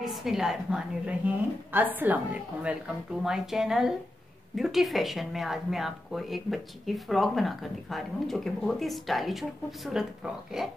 बिस्मिल्लाहिर्रहमानिर्रहीम। अस्सलाम वालेकुम। Welcome to my channel beauty fashion में। आज मैं आपको एक बच्ची की फ्रॉक बनाकर दिखा रही हूँ, जो कि बहुत ही स्टाइलिश और खूबसूरत फ्रॉक है।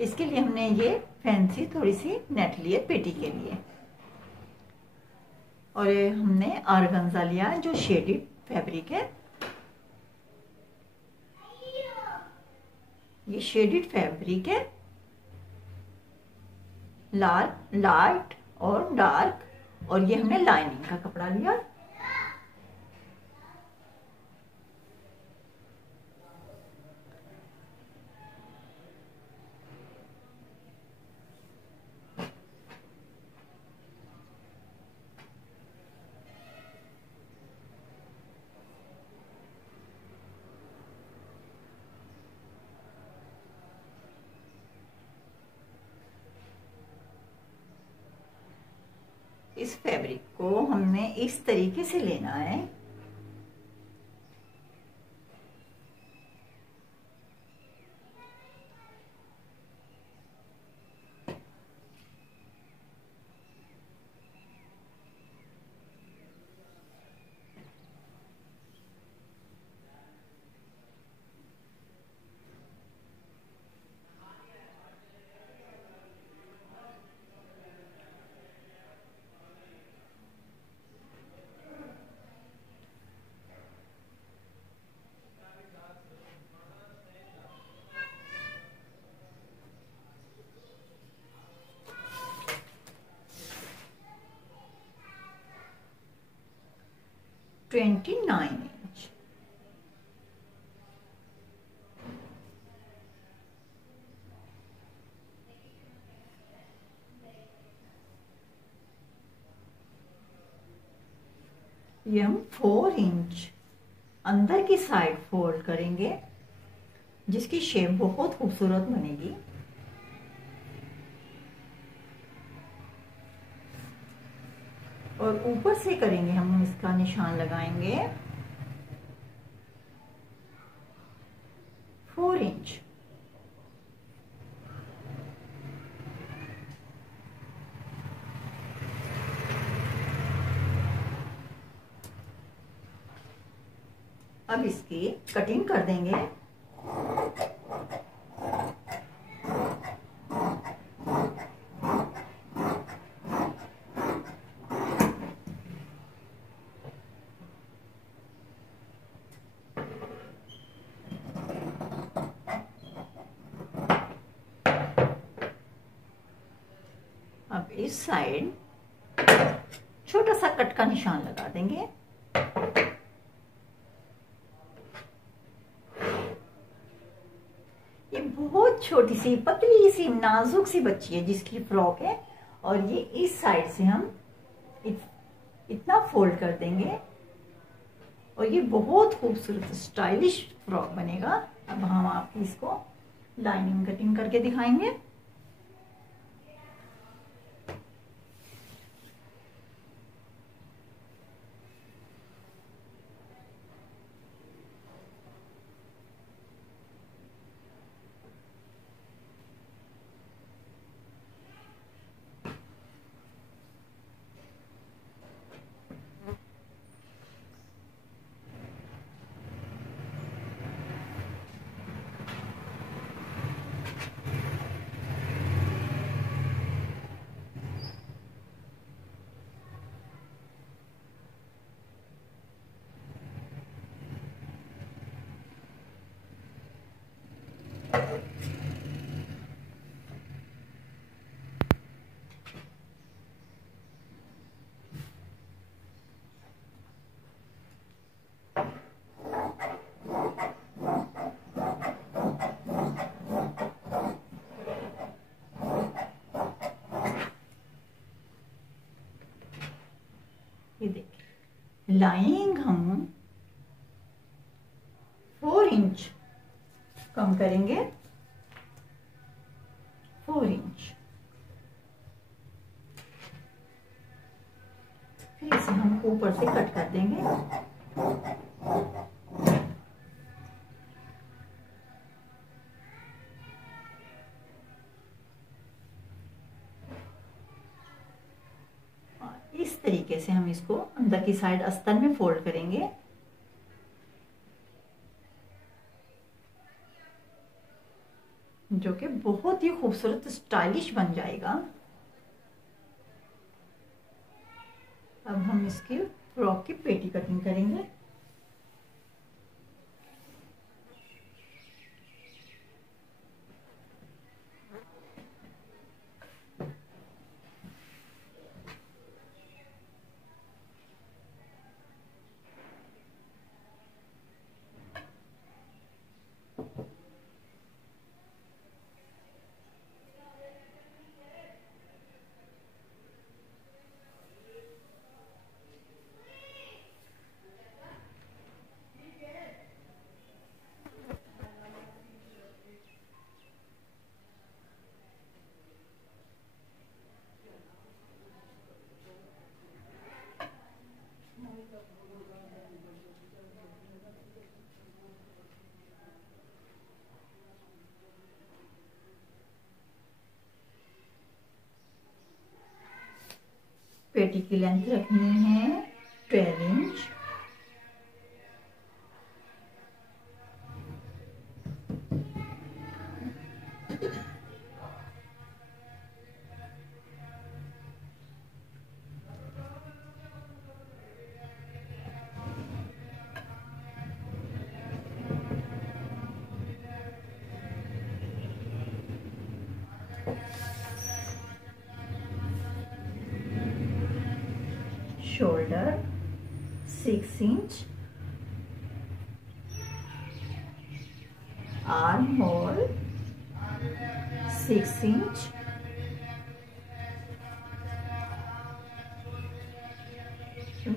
इसके लिए हमने ये फैंसी थोड़ी सी नेट ली है पेटी के लिए, और ये हमने ऑर्गेन्जा लिया है जो शेडेड फैब्रिक है। ये शेडेड फैब्रिक है, लाइट और डार्क, और ये हमने लाइनिंग का कपड़ा लिया। इस फैब्रिक को हमने इस तरीके से लेना है। ये 29 इंच। ये हम 4 इंच अंदर की साइड फोल्ड करेंगे, जिसकी शेप बहुत खूबसूरत बनेगी। और ऊपर से करेंगे हम इसका निशान लगाएंगे 4 इंच। अब इसकी कटिंग कर देंगे। अब इस साइड छोटा सा कट का निशान लगा देंगे। ये बहुत छोटी सी पतली सी नाजुक सी बच्ची है जिसकी फ्रॉक है, और ये इस साइड से हम इतना फोल्ड कर देंगे, और ये बहुत खूबसूरत स्टाइलिश फ्रॉक बनेगा। अब हम आपको इसको लाइनिंग कटिंग करके दिखाएंगे। ये देखिए, लाइनिंग हम 4 इंच कम करेंगे, 4 इंच। फिर इसे हम ऊपर से कट कर देंगे। इस तरीके से हम इसको अंदर की साइड अस्तर में फोल्ड करेंगे। जो कि बहुत ही खूबसूरत स्टाइलिश बन जाएगा। अब हम इसकी फ्रॉक की पेटी कटिंग करेंगे। पेटी की लेंथ रखनी है 12 inch. Shoulder 6 inch, arm hole 6 inch,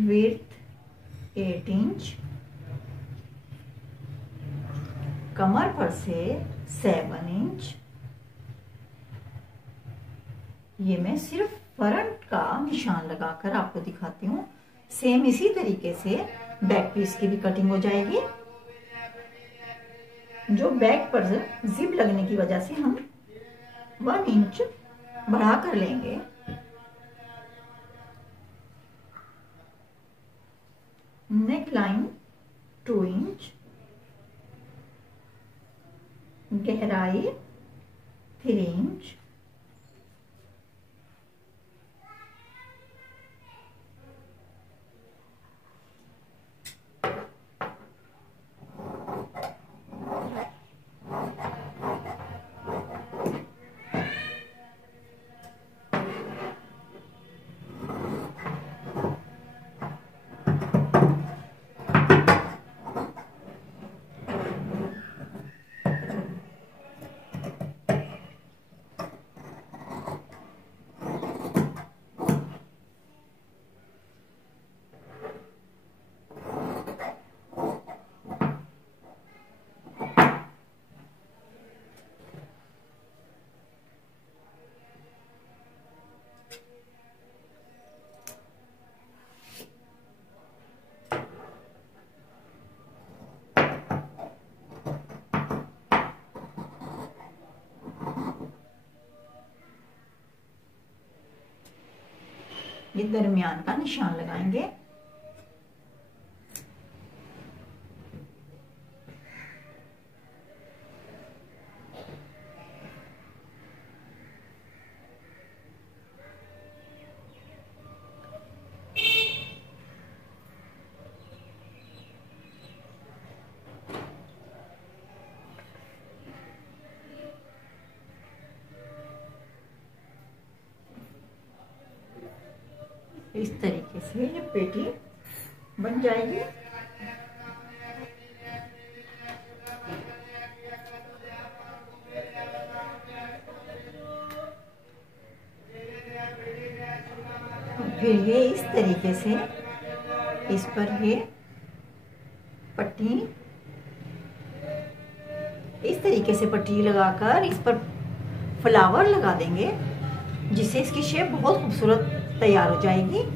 width 8 inch, कमर पर से 7 इंच। ये मैं सिर्फ फ्रंट का निशान लगाकर आपको दिखाती हूँ। सेम इसी तरीके से बैक पीस की भी कटिंग हो जाएगी। जो बैक पर जिप लगने की वजह से हम 1 इंच बढ़ा कर लेंगे। नेक लाइन 2 इंच, गहराई 3 इंच, ये दरमियान का निशान लगाएंगे। इस तरीके से ये पेटी बन जाएगी। फिर ये इस तरीके से इस पर ये पट्टी इस तरीके से पट्टी लगाकर इस पर फ्लावर लगा देंगे, जिससे इसकी शेप बहुत खूबसूरत तैयार हो जाएगी।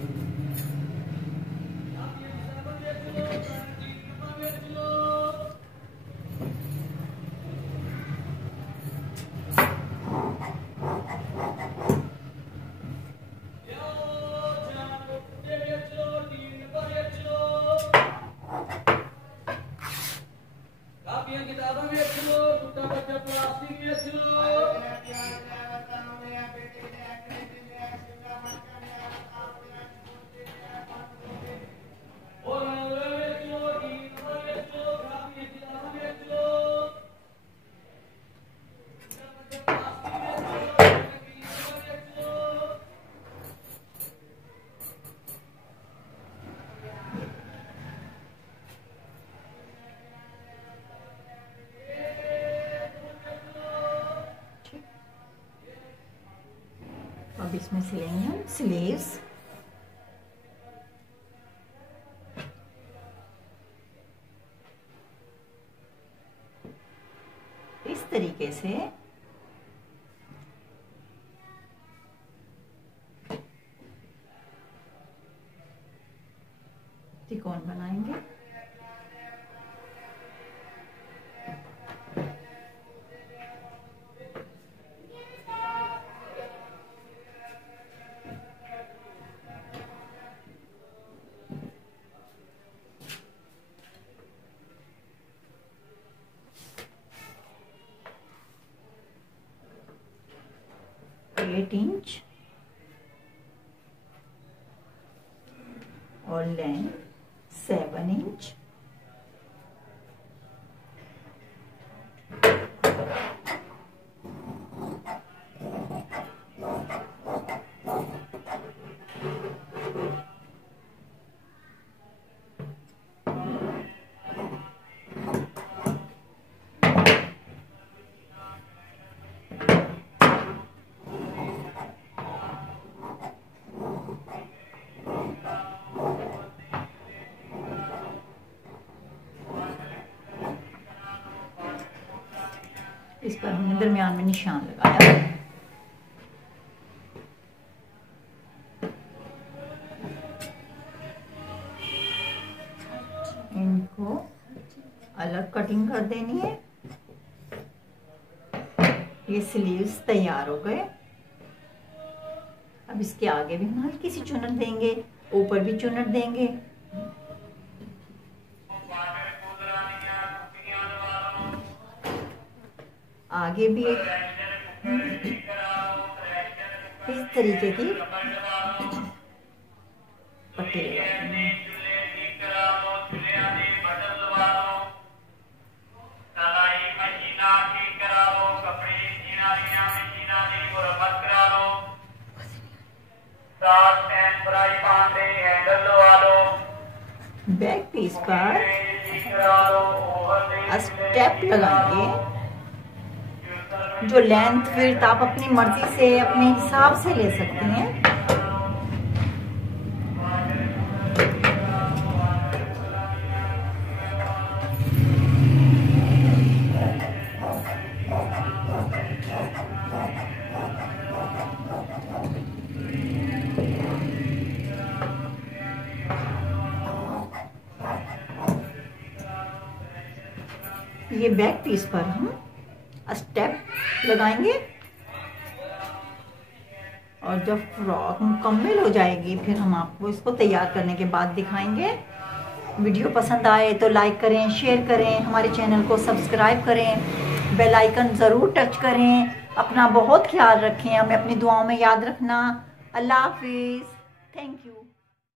इसमें सिलेंगे हम स्लीव्स। इस तरीके से त्रिकोण बनाएंगे। एट इंच और लेंथ 7 इंच। इस पर हमने दरमियान में निशान लगाया। इनको अलग कटिंग कर देनी है। ये स्लीव्स तैयार हो गए। अब इसके आगे भी हम हल्की सी चुनट देंगे, ऊपर भी चुनट देंगे। आगे भी एक इस तरीके की पट्टी लगाएंगे। बैक पीस पर स्टेप लगाएंगे। जो लेंथ विड्थ आप अपनी मर्जी से अपने हिसाब से ले सकते हैं। ये बैक पीस पर हम स्टेप लगाएंगे और जब फ्रॉक मुकम्मल हो जाएगी फिर हम आपको इसको तैयार करने के बाद दिखाएंगे। वीडियो पसंद आए तो लाइक करें, शेयर करें, हमारे चैनल को सब्सक्राइब करें, बेल आइकन ज़रूर टच करें। अपना बहुत ख्याल रखें, हमें अपनी दुआओं में याद रखना। अल्लाह हाफिज़। Thank you.